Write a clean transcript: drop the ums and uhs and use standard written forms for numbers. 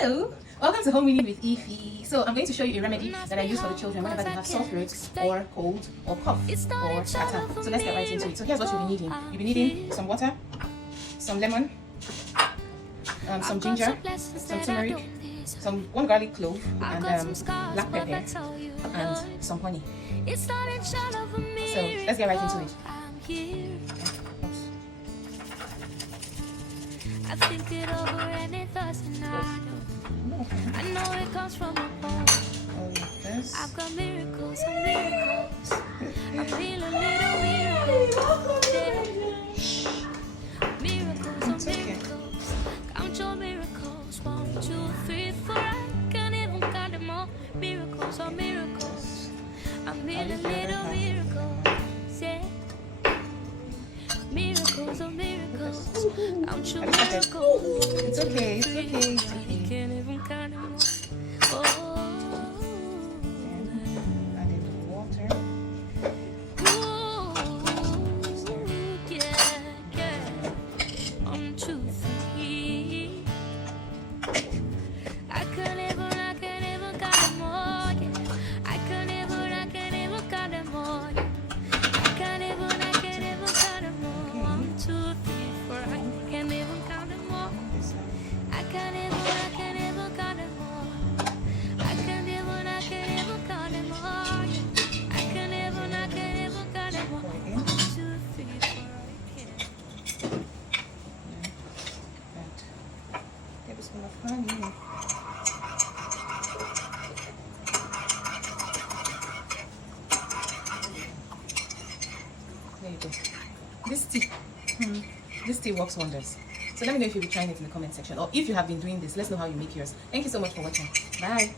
Hello, welcome to Home Reading with Ify. So I'm going to show you a remedy that I use for the children whenever they have sore throats or cold or cough or catarrh. So let's get right into it. So here's what you'll be needing. You'll be needing some water, some lemon, some ginger, some turmeric, one garlic clove, and black pepper, and some honey. So let's get right into it. I think it over and it doesn't I know it comes from above. I've got miracles and miracles. I feel a little miracle. Miracles and miracles. Count your miracles. 1, 2, 3, 4. I can't even count them all. Miracles or miracles. I feel a little miracles. Yeah. Miracles or miracles. Count your miracles. It's okay, it's okay, it's okay. You can't even count them all. Oh. Add in the water. Ooh, yeah. 1, 2, 3. I can't even count them all. Yeah. I can't even count them all. Yeah. I can't even count them all. 1, 2, 3, 4. I can't even count them all. I can't even count them all. I can't even count them all. I can't even count them all. 1, 2, 3, 4. I can't. That tablespoon of honey. There you go. This tea works wonders. So let me know if you'll be trying it in the comment section, or if you have been doing this, let's know how you make yours. Thank you so much for watching. Bye.